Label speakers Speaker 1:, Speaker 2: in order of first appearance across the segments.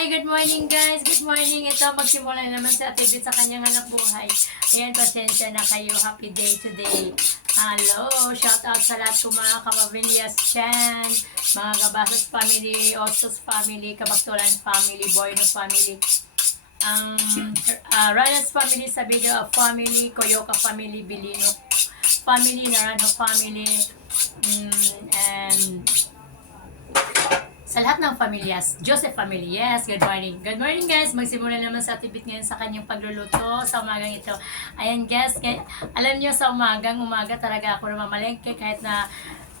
Speaker 1: Hi, good morning guys. Good morning. Ito, magsimula na naman sa atibit sa kanyang hanap buhay. Ayan, pasensya na kayo. Happy day today. Hello, shout out sa lahat ko mga kamabilias dyan. Mga Gabasas family, Ostos family, Kabaktulan family, Boyno family. Ang uh, Ranas family, Sabido family, Koyoka family, Bilino family, Naranjo family, mm, and sa lahat ng pamilyas, Joseph family, yes, good morning. Good morning guys, magsimula naman sa tibit ngayon sa kanyang pagluluto sa umagang ito. Ayan guys, kay, alam niyo sa umagang umaga talaga ako namamalengke kahit na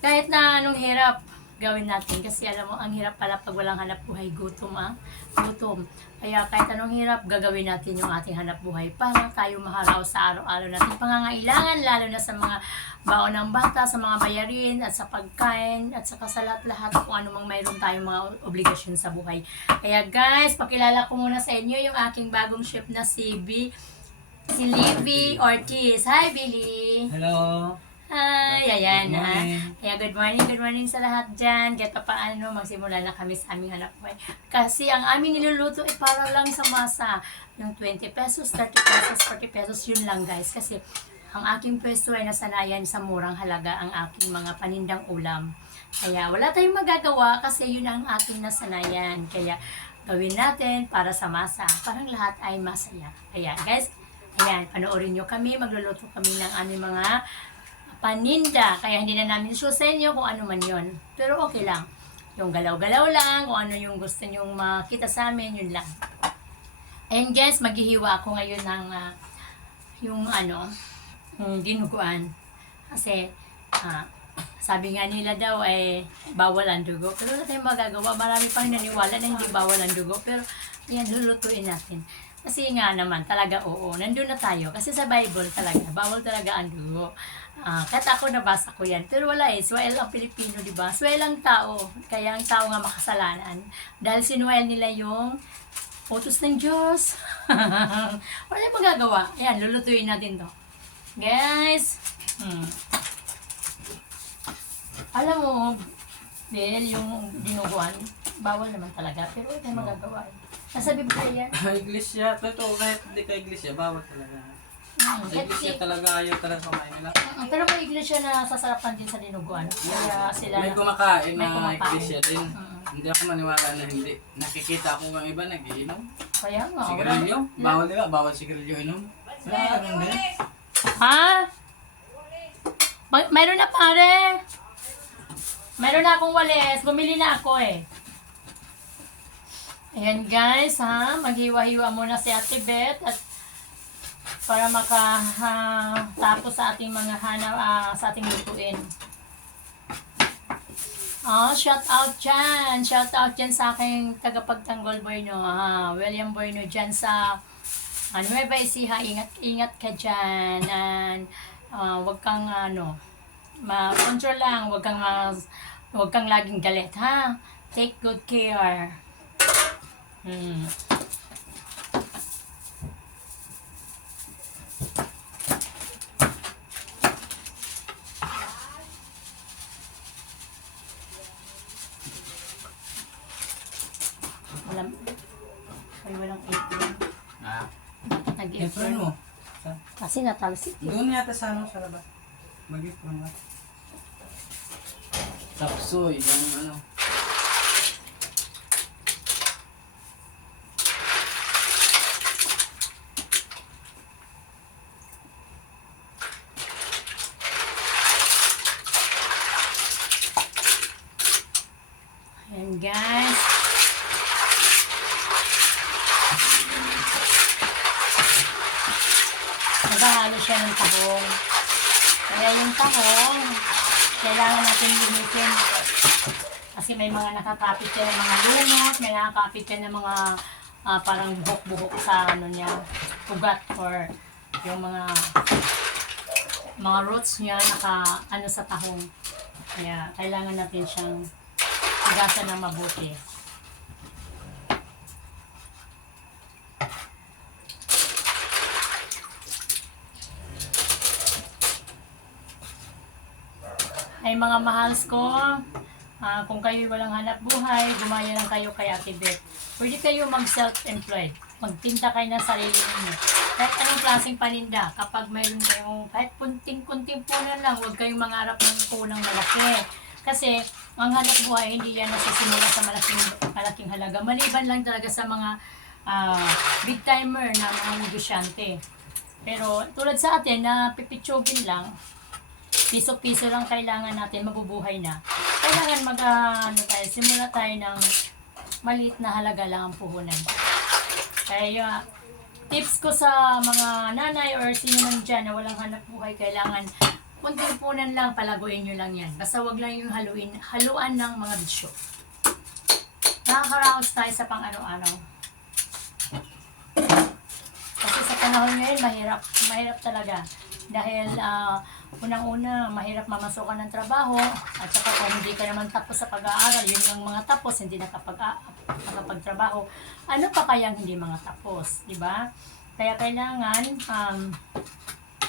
Speaker 1: kahit na anong hirap gawin natin kasi alam mo ang hirap pala pag walang hanap buhay gutom ah. Gutom. Kaya kahit anong hirap gagawin natin yung ating hanap buhay para tayo maharaw sa araw-araw natin. Pangangailangan lalo na sa mga baon ng bata sa mga bayarin at sa pagkain at sa lahat-lahat kung ano mang mayroon tayong mga obligasyon sa buhay. Kaya guys pakilala ko muna sa inyo yung aking bagong chef na si B si Livy Ortiz. Hi Billy!
Speaker 2: Hello.
Speaker 1: Hi, ayan
Speaker 2: Good
Speaker 1: ha.
Speaker 2: morning.
Speaker 1: Kaya good morning, good morning sa lahat dyan. Kahit pa paano, magsimula na kami sa aming hanap buhay. Kasi ang aming niluluto ay para lang sa masa. Yung 20 pesos, 30 pesos, 40 pesos, yun lang guys. Kasi ang aking pwesto ay nasanayan sa murang halaga ang aking mga panindang ulam. Kaya wala tayong magagawa kasi yun ang aking nasanayan. Kaya gawin natin para sa masa. Parang lahat ay masaya. Kaya guys, ayan, panoorin nyo kami. Magluluto kami ng aming mga paninda. Kaya hindi na namin show sa inyo kung ano man yon. Pero okay lang. Yung galaw-galaw lang, kung ano yung gusto nyong makita sa amin, yun lang. And guys, maghihiwa ako ngayon ng ah, yung ano, yung dinuguan. Kasi, ah, sabi nga nila daw ay bawal ang dugo. Pero wala tayong magagawa. Marami pang naniwala na hindi bawal ang dugo. Pero, yan, lulutuin natin. Kasi nga naman, talaga oo, nandun na tayo. Kasi sa Bible talaga, bawal talaga ang dugo. Ah, kahit ako nabasa ko yan. Pero wala eh, swell ang Pilipino, di ba? Swell ang tao. Kaya ang tao nga makasalanan. Dahil sinuel nila yung utos ng Diyos. wala yung magagawa. Ayan, lulutuin natin to. Guys, hmm. alam mo, Bel, yung dinuguan, bawal naman talaga. Pero wala tayong magagawa. eh. Nasa Biblia yan.
Speaker 2: iglesia. Totoo, kahit hindi ka iglesia, bawal talaga. Sa iglesia
Speaker 1: si-
Speaker 2: talaga ayaw talaga kumain nila.
Speaker 1: Mm, Pero may iglesia na sasarapan din sa dinuguan. Kaya sila
Speaker 2: May kumakain
Speaker 1: May
Speaker 2: na
Speaker 1: kumakain.
Speaker 2: iglesia din.
Speaker 1: Mm.
Speaker 2: Hindi ako maniwala na hindi. Nakikita ako ng iba nagiinom.
Speaker 1: Kaya nga. wala-
Speaker 2: Sigarilyo. Bawal nila. Bawal sigarilyo inom. Wala ganun din.
Speaker 1: Ha? May- mayroon na pare. Mayroon na akong walis. Bumili na ako eh. Ayan guys ha. Maghiwa-hiwa muna si Ate Beth at para maka ha, tapos sa ating mga hanap ah, sa ating lutuin. Oh, shout out dyan. Shout out dyan sa aking tagapagtanggol Boyno. Ah, William Boyno dyan sa ano Nueva Ecija. Ingat, ingat ka dyan. And, ah, wag kang ano, ma-control lang. Wag kang, ma- wag kang laging galit, ha? Take good care. Hmm. Walang, ay walang apron.
Speaker 2: Ah.
Speaker 1: Nag-apron.
Speaker 2: Apron mo. Sa-
Speaker 1: Kasi natalsik.
Speaker 2: Doon yata sa ano, sa labas. Mag-apron mo. Tapsoy. Yung ano.
Speaker 1: Ayan guys. Naghahalo siya ng tahong. Kaya yung tahong, kailangan natin linisin. Kasi may mga nakakapit yan ng mga lumot, may nakakapit yan ng mga ah, parang buhok-buhok sa ano niya, ugat or yung mga mga roots niya naka ano sa tahong. Kaya kailangan natin siyang higasan ng mabuti. Ay mga mahals ko, ah, kung kayo walang hanap buhay, gumaya lang kayo kay Ate Beth. pwede kayo mag-self-employed. Magtinda kayo ng sarili ninyo. Kahit anong klaseng paninda, kapag mayroon kayong kahit kunting-kunting punan lang, huwag kayong mangarap ng punang malaki. Kasi, ang hanap buhay, hindi yan nasisimula sa malaking, malaking halaga. Maliban lang talaga sa mga ah, big timer na mga negosyante. Pero tulad sa atin na pipitsugin lang, piso-piso lang kailangan natin, mabubuhay na. Kailangan mag, ano tayo, simula tayo ng maliit na halaga lang ang puhunan. Kaya, tips ko sa mga nanay or sino man dyan na walang hanap buhay, kailangan kunting punan lang, palaguin nyo lang yan. Basta wag lang yung haluin, haluan ng mga bisyo. Nakakaraos tayo sa pang ano-ano. Kasi sa panahon ngayon, mahirap, mahirap talaga. Dahil ah, unang-una, mahirap mamasukan ng trabaho at saka kung hindi ka naman tapos sa pag-aaral, yun yung mga tapos, hindi nakapag nakapagtrabaho. Ano pa kayang hindi mga tapos, di ba? Kaya kailangan um,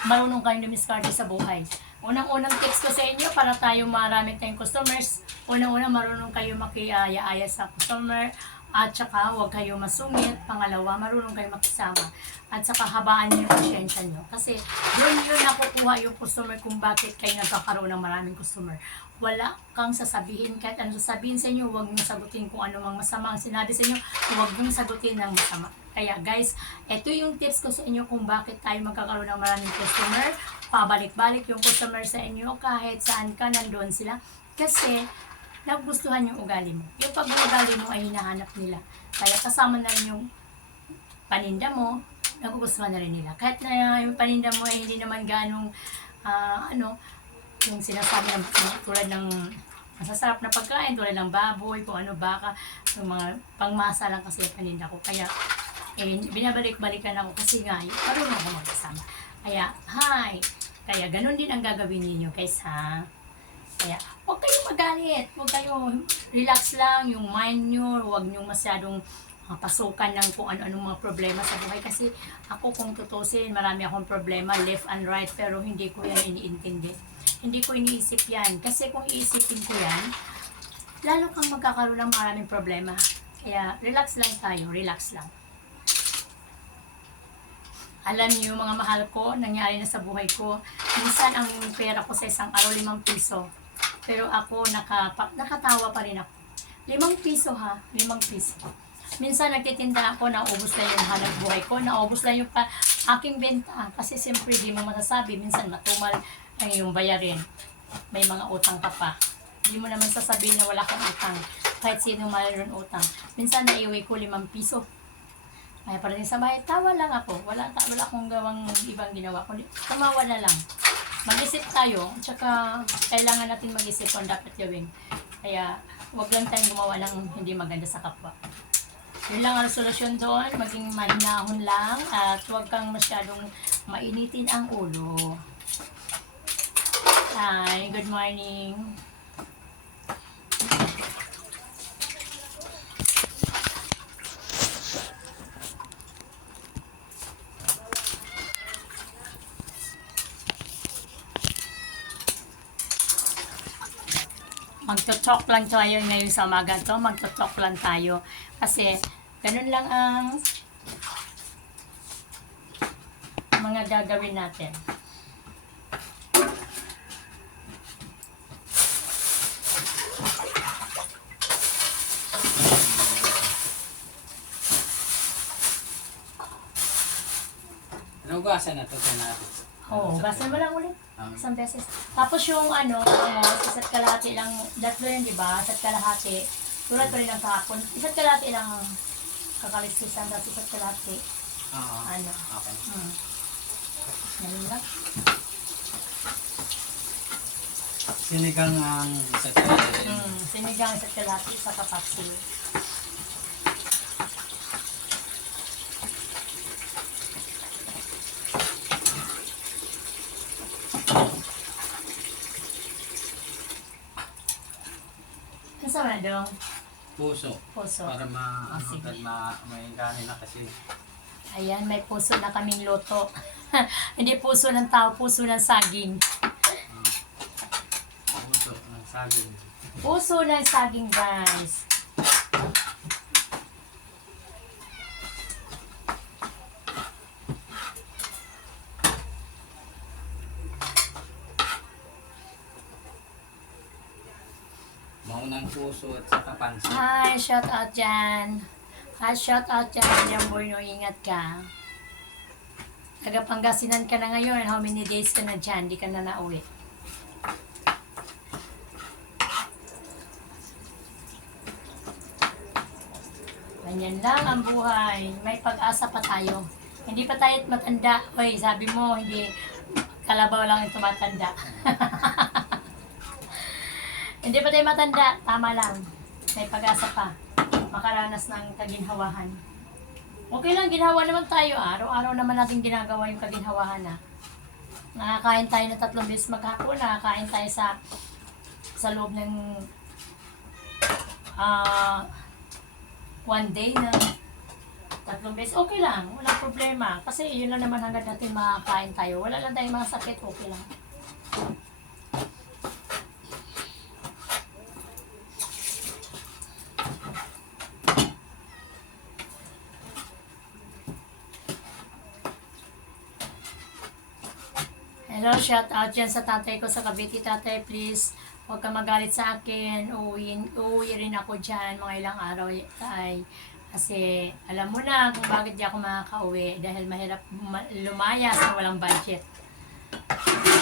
Speaker 1: marunong kayong dumiskarte sa buhay. Unang-unang tips ko sa inyo para tayo marami tayong customers. Unang-unang marunong kayo makiaya-aya sa customer at saka huwag kayo masungit. Pangalawa, marunong kayo makisama. At saka habaan niyo yung pasyensya niyo. Kasi yun yun nakukuha yung customer kung bakit kayo nagkakaroon ng maraming customer. Wala kang sasabihin kahit ano sasabihin sa inyo, huwag niyo sagutin kung ano mang masama ang sinabi sa inyo, huwag niyo sagutin ng masama. Kaya guys, ito yung tips ko sa inyo kung bakit tayo magkakaroon ng maraming customer. Pabalik-balik yung customer sa inyo kahit saan ka nandun sila. Kasi nagustuhan yung ugali mo. Yung pag ugali mo ay hinahanap nila. Kaya kasama na rin yung paninda mo, nagugustuhan na rin nila. Kahit na yung paninda mo ay hindi naman ganong ah, ano, yung sinasabi ng tulad ng masasarap na pagkain, tulad ng baboy, kung ano, baka, yung mga pangmasa lang kasi yung paninda ko. Kaya, eh, binabalik-balikan ako kasi nga, eh, marunong ako magkasama. Kaya, hi! Kaya, ganun din ang gagawin ninyo, guys, ha? Kaya, huwag kayong magalit. Huwag kayong relax lang yung mind nyo. Huwag nyo masyadong ah, pasukan ng kung ano-anong mga problema sa buhay. Kasi ako kung tutusin, marami akong problema left and right pero hindi ko yan iniintindi. Hindi ko iniisip yan. Kasi kung iisipin ko yan, lalo kang magkakaroon ng maraming problema. Kaya relax lang tayo, relax lang. Alam niyo mga mahal ko, nangyari na sa buhay ko. Minsan ang pera ko sa isang araw, limang piso. Pero ako, nakapa, nakatawa pa rin ako. Limang piso ha, limang piso. Minsan nagtitinda ako, naubos na yung hanap buhay ko, naubos na yung pa, aking benta. Kasi siyempre di mo masasabi, minsan matumal ang yung bayarin. May mga utang ka pa. Hindi mo naman sasabihin na wala kang utang. Kahit sino mayroon utang. Minsan naiwi ko limang piso. Kaya din sa bahay, tawa lang ako. Wala, wala akong gawang ibang ginawa. Kundi tumawa na lang. Mag-isip tayo. Tsaka kailangan natin mag-isip kung dapat gawin. Kaya wag lang tayong gumawa ng hindi maganda sa kapwa. Yun lang ang solusyon doon. Maging mahinahon lang at huwag kang masyadong mainitin ang ulo. Hi, good morning. Magto-talk lang tayo ngayon sa umaga to. Magto-talk lang tayo. Kasi, ganun lang ang mga gagawin natin.
Speaker 2: Nahugasan na to sa natin.
Speaker 1: Oo, oh, basta mo lang ulit.
Speaker 2: Um,
Speaker 1: Isang beses. Tapos yung ano, ano, isa't kalahati lang, datlo yun, di ba? Isa't kalahati. Tulad pa rin ng kahapon. Isa't kalahati lang ang kakaliskisan, tapos isa't kalahati.
Speaker 2: Oo.
Speaker 1: Ano?
Speaker 2: Okay.
Speaker 1: Hmm. Ganun lang.
Speaker 2: Sinigang ang sa kaya.
Speaker 1: Hmm. Sinigang isa't kalahati sa kapaksil. Ano dong?
Speaker 2: Puso.
Speaker 1: Puso.
Speaker 2: Para ma,
Speaker 1: Ah,
Speaker 2: ano,
Speaker 1: sige.
Speaker 2: ma, may kanin na kasi.
Speaker 1: Ayan, may puso na kaming loto. Hindi puso ng tao, puso ng saging.
Speaker 2: Puso ng saging.
Speaker 1: Puso ng saging, guys.
Speaker 2: Ng puso at saka pansin.
Speaker 1: Hi, shout out dyan. Hi, shout out dyan. William Borno, ingat ka. Taga Pangasinan ka na ngayon. How many days ka na dyan? Di ka na nauwi. Ganyan lang ang buhay. May pag-asa pa tayo. Hindi pa tayo matanda. Hoy, sabi mo, hindi kalabaw lang yung tumatanda. hindi pa tayo matanda. Tama lang. May pag-asa pa. Makaranas ng kaginhawahan. Okay lang, ginhawa naman tayo. Araw-araw naman natin ginagawa yung kaginhawahan. Ah. Nakakain tayo na tatlong beses maghapon. Nakakain tayo sa sa loob ng ah one day na tatlong beses. Okay lang, walang problema. Kasi yun lang naman hanggang natin makakain tayo. Wala lang tayong mga sakit, okay lang. Hello, shout out dyan sa tatay ko sa Cavite. Tatay, please, huwag ka magalit sa akin. Uuwi, uuwi rin ako dyan mga ilang araw, tay. Kasi alam mo na kung bakit di ako makaka-uwi dahil mahirap ma- lumayas na walang budget.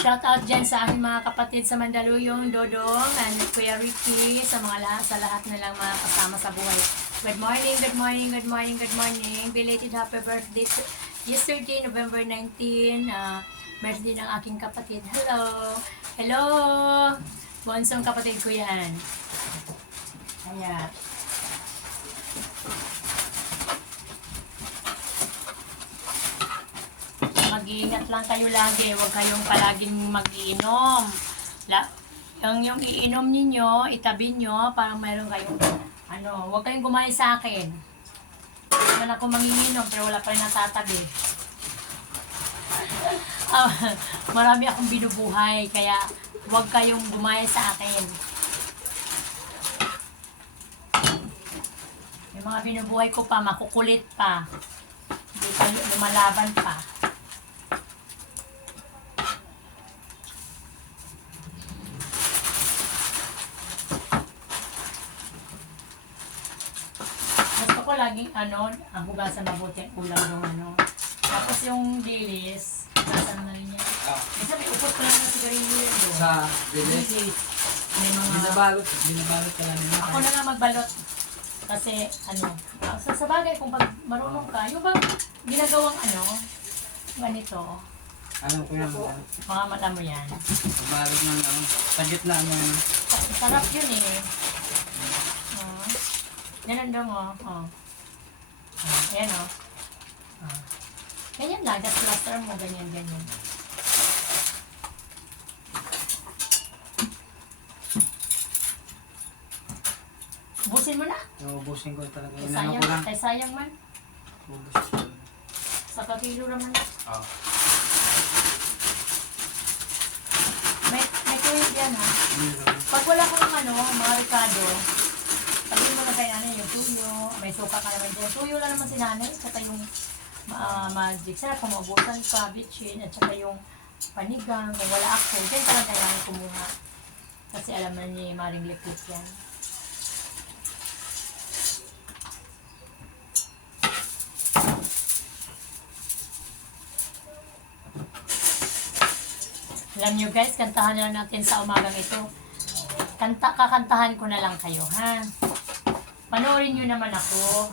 Speaker 1: Shout out dyan sa aking mga kapatid sa Mandaluyong, Dodong, and Kuya Ricky, sa mga lahat, sa lahat na lang mga kasama sa buhay. Good morning, good morning, good morning, good morning. Belated happy birthday yesterday, November 19. ah, birthday ng aking kapatid. Hello! Hello! Bonsong kapatid ko yan. Kaya, mag-iingat lang kayo lagi. Huwag kayong palaging mag-iinom. Yung, yung iinom ninyo, itabi nyo, parang mayroon kayong, ano, huwag kayong gumaya sa akin. Hindi man ako manginginom, pero wala pa rin natatabi. Ah, marami akong binubuhay, kaya huwag kayong gumaya sa akin. Yung mga binubuhay ko pa, makukulit pa. Hindi pa lumalaban pa. Gusto ko laging ano, ang hugasan mabuti ulam ng ano. Tapos yung dilis, rin yan.
Speaker 2: Ah,
Speaker 1: Kasi may upot ko lang ng sigarilyo yun. doon.
Speaker 2: sa bilis.
Speaker 1: May mga...
Speaker 2: binabalot, binabalot ka lang.
Speaker 1: Ako na lang magbalot. Kasi ano, ah, sa, sa bagay kung pag marunong ka, yung bang ginagawang ano, ganito,
Speaker 2: Alam ko yan,
Speaker 1: mga mata mo yan.
Speaker 2: balot ng ano, sa gitna ng
Speaker 1: Sa- Sarap yun eh. Oh. Ganun daw mo. Oh. Oh. Ayan oh. Oh. Ganyan lang. Just plaster mo. Ganyan, ganyan. Busin mo na.
Speaker 2: Naubusin ko talaga.
Speaker 1: Kay
Speaker 2: Inano
Speaker 1: sayang,
Speaker 2: ko lang.
Speaker 1: kay sayang man.
Speaker 2: Ubusin ko.
Speaker 1: Sa kakilo naman.
Speaker 2: Oh.
Speaker 1: May, may kuwit yan ha. Pag wala kang ano, mga Ricardo, sabihin mo na kay nanay yung tuyo, may suka ka naman dyan. Tuyo lang naman si nanay, tsaka yung uh, magic sarap, kung maubusan ka, bitchin, at tsaka yung panigang, kung wala ako, dyan kay nanay kumuha. Kasi alam na ni Maring Lipit yan. Alam nyo guys, kantahan na natin sa umagang ito. Kanta, kakantahan ko na lang kayo, ha? Panoorin nyo naman ako.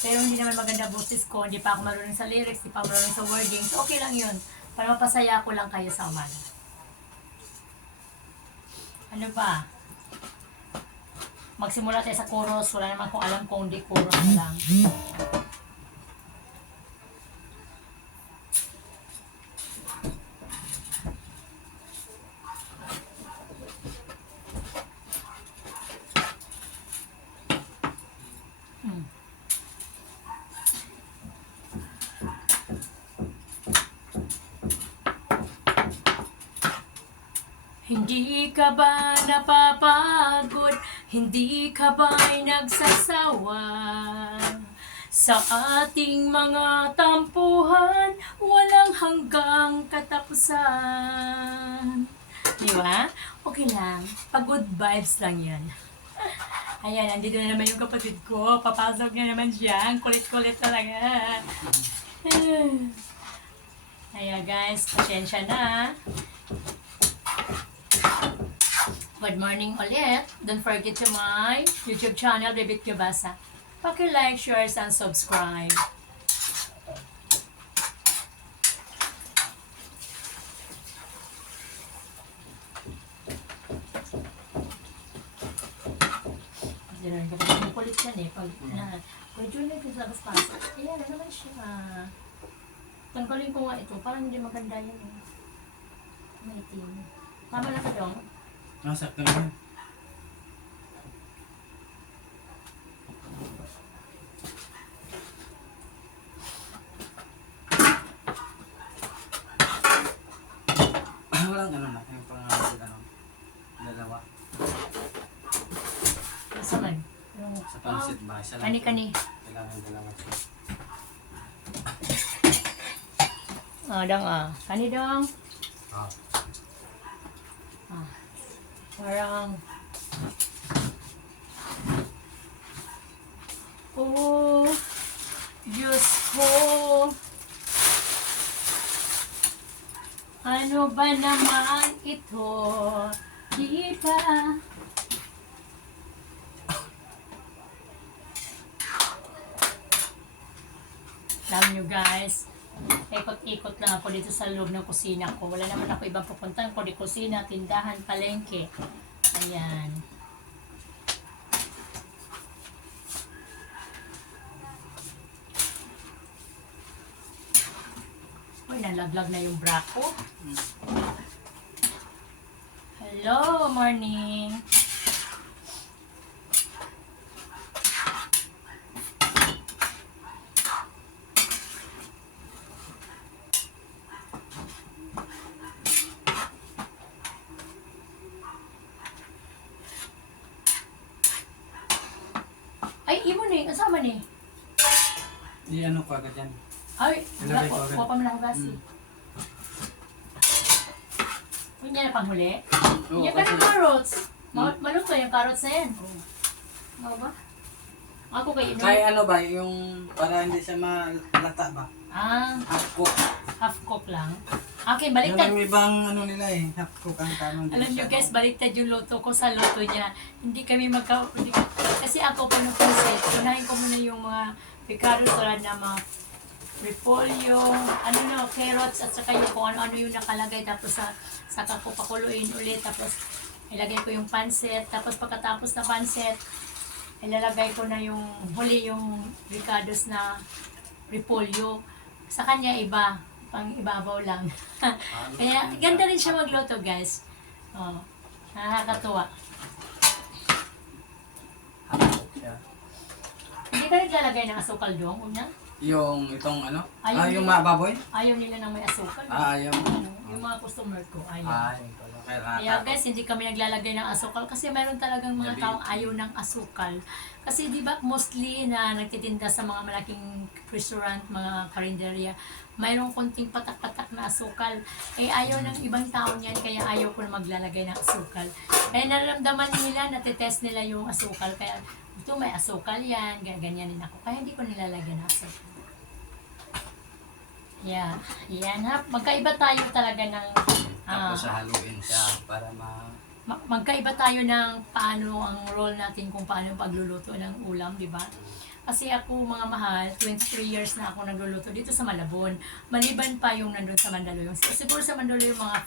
Speaker 1: Pero hindi naman maganda boses ko, hindi pa ako marunong sa lyrics, hindi pa marunong sa wordings. Okay lang yun. Para mapasaya ko lang kayo sa umaga. Ano ba? Magsimula tayo sa chorus. Wala naman kung alam kung hindi chorus lang. Hindi ka ba napapagod? Hindi ka ba'y nagsasawa? Sa ating mga tampuhan, walang hanggang katapusan. Di ba? Okay lang. Pag good vibes lang yan. Ayan, andito na naman yung kapatid ko. Papasok na naman siya. Ang kulit-kulit talaga. Ayan guys, pasensya na. Good morning ulit. Don't forget to my YouTube channel, Bibit Kibasa. Paki-like, share, and subscribe. Diyan ka pa kulit yan eh. Pag na, kung Junior yung labas pasok, ayan na naman siya. Tanggalin ko nga ito, parang hindi maganda yan eh. May itim. Tama na ka dong?
Speaker 2: Nasakto naman. Ah, Walang ano na, yung pangalan ano, dalawa.
Speaker 1: Sa man?
Speaker 2: Sa pansit ba? Isa lang.
Speaker 1: Kani-kani.
Speaker 2: Kailangan dalawa siya.
Speaker 1: Ah, dang ah. Kani dong.
Speaker 2: Ah.
Speaker 1: Ah. Parang... Oh, Diyos ko. Ano ba naman ito? Di ba? Alam nyo guys, ikot-ikot lang ako dito sa loob ng kusina ko. Wala naman ako ibang pupuntahan kundi kusina, tindahan, palengke. Ayan. Uy, nalaglag na yung bra ko. Hello, morning. Ay, imo ni, kasama ni.
Speaker 2: Di ano ko agad yan.
Speaker 1: Ay,
Speaker 2: Ilagay
Speaker 1: wala
Speaker 2: ko
Speaker 1: ko.
Speaker 2: agad.
Speaker 1: Pa mo na hugasi.
Speaker 2: Mm.
Speaker 1: Kunya na panghuli.
Speaker 2: Oo,
Speaker 1: Yung ka
Speaker 2: kasi-
Speaker 1: carrots. Ma
Speaker 2: Hmm.
Speaker 1: maluto yung carrots na yan. Ano ba? Ako kay ino.
Speaker 2: Kaya ano ba, yung para hindi siya malata ba?
Speaker 1: Ah,
Speaker 2: Half cook.
Speaker 1: half cook lang. Okay,
Speaker 2: Yun
Speaker 1: baliktad.
Speaker 2: ang ibang ano nila eh, half cook ang tanong.
Speaker 1: Alam nyo guys, baliktad yung luto ko sa luto niya. Hindi kami magka... Hindi, kasi ako pa nung concept, unahin ko muna yung mga picaros tulad na mga repolyo, ano na, carrots, at saka yung kung ano-ano yung nakalagay. Tapos sa, saka ko pakuluin ulit. Tapos ilagay ko yung pansit. Tapos pagkatapos na pansit, ilalagay ko na yung huli yung ricados na repolyo. Sa kanya iba, pang ibabaw lang. Kaya ganda rin siya magluto guys. Oh, nakakatuwa. Hindi ka naglalagay ng asukal doon, una?
Speaker 2: Yung itong ano?
Speaker 1: Ayaw
Speaker 2: ah, yung
Speaker 1: nila.
Speaker 2: mga baboy?
Speaker 1: Ayaw nila ng may asukal.
Speaker 2: Ah, ayaw.
Speaker 1: Yung mga customer ko, ayaw.
Speaker 2: Pala. Kaya
Speaker 1: guys, hindi kami naglalagay ng asukal kasi meron talagang mga taong ayaw ng asukal. Kasi di ba mostly na nagtitinda sa mga malaking restaurant, mga karinderya, mayroong konting patak-patak na asukal. Eh ayaw ng ibang tao niyan kaya ayaw ko na maglalagay ng asukal. Kaya nararamdaman nila, natitest nila yung asukal. Kaya ito may asukal yan, ganyan din ako. Kaya hindi ko nilalagay ng asukal. Yeah, yan ha. Magkaiba tayo talaga ng
Speaker 2: Tapos haluin siya para ma...
Speaker 1: ma- magkaiba tayo ng paano ang role natin kung paano pagluluto ng ulam, di ba? Kasi ako, mga mahal, 23 years na ako nagluluto dito sa Malabon. Maliban pa yung nandun sa Mandaluyong. Siguro sa Mandaluyong, mga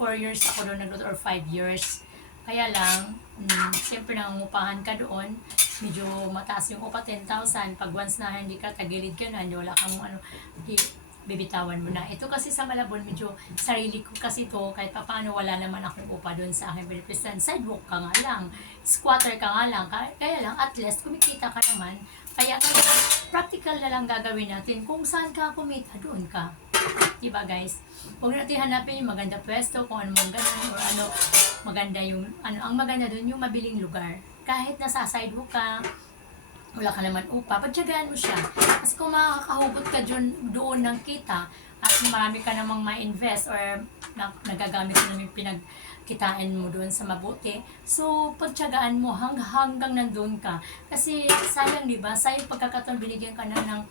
Speaker 1: 4 years ako doon nagluto or 5 years. Kaya lang, mm, siyempre nangungupahan ka doon, medyo mataas yung upa, 10,000. Pag once na hindi ka, tagilid ka na, hindi wala kang ano, bibitawan mo na. Ito kasi sa Malabon, medyo sarili ko kasi to kahit pa paano wala naman akong upa doon sa aking Pilipisan. Sidewalk ka nga lang, squatter ka nga lang, kaya, kaya lang at least kumikita ka naman. Kaya ngayon, practical na lang gagawin natin. Kung saan ka kumita, doon ka. Diba guys? Huwag natin hanapin yung maganda pwesto, kung ano mong ganun, or ano, maganda yung, ano, ang maganda doon, yung mabiling lugar. Kahit nasa sidewalk ka, wala ka naman upa, pagtsagaan mo siya. Kasi kung makakahugot ka dyan, doon ng kita, at marami ka namang ma-invest or na, nagagamit mo naman yung pinag, kitain mo doon sa mabuti. So, pagtsagaan mo hang, hanggang nandun ka. Kasi sayang, di ba? Sayang pagkakataon binigyan ka na ng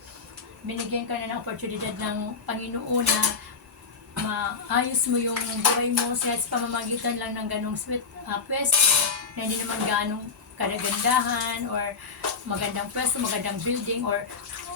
Speaker 1: binigyan ka na ng oportunidad ng Panginoon na maayos mo yung buhay mo sa pamamagitan lang ng ganong sweet uh, pwesto na hindi naman ganong kadagandahan or magandang pwesto, magandang building or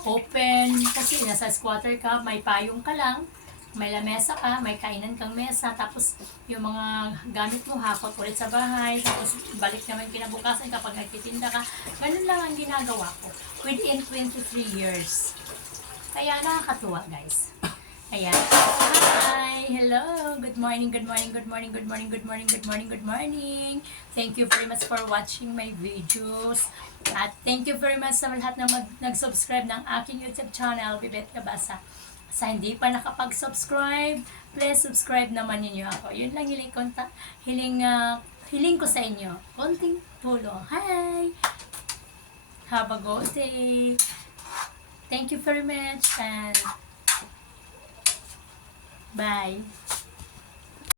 Speaker 1: open kasi nasa squatter ka, may payong ka lang may lamesa ka, may kainan kang mesa, tapos yung mga gamit mo hakot ulit sa bahay, tapos balik naman kinabukasan kapag nagtitinda ka. Ganun lang ang ginagawa ko within 23 years. Kaya nakakatuwa guys. Ayan. Hi! Hello! Good morning, good morning, good morning, good morning, good morning, good morning, good morning. Thank you very much for watching my videos. At thank you very much sa lahat na nag-subscribe ng aking YouTube channel, Bibet Kabasa. Sa hindi pa nakapag-subscribe, please subscribe naman ninyo ako. Yun lang hiling, konta, hiling, ah, hiling ko sa inyo. Konting tulong. Hi! Have a good day! Thank you very much and Bye.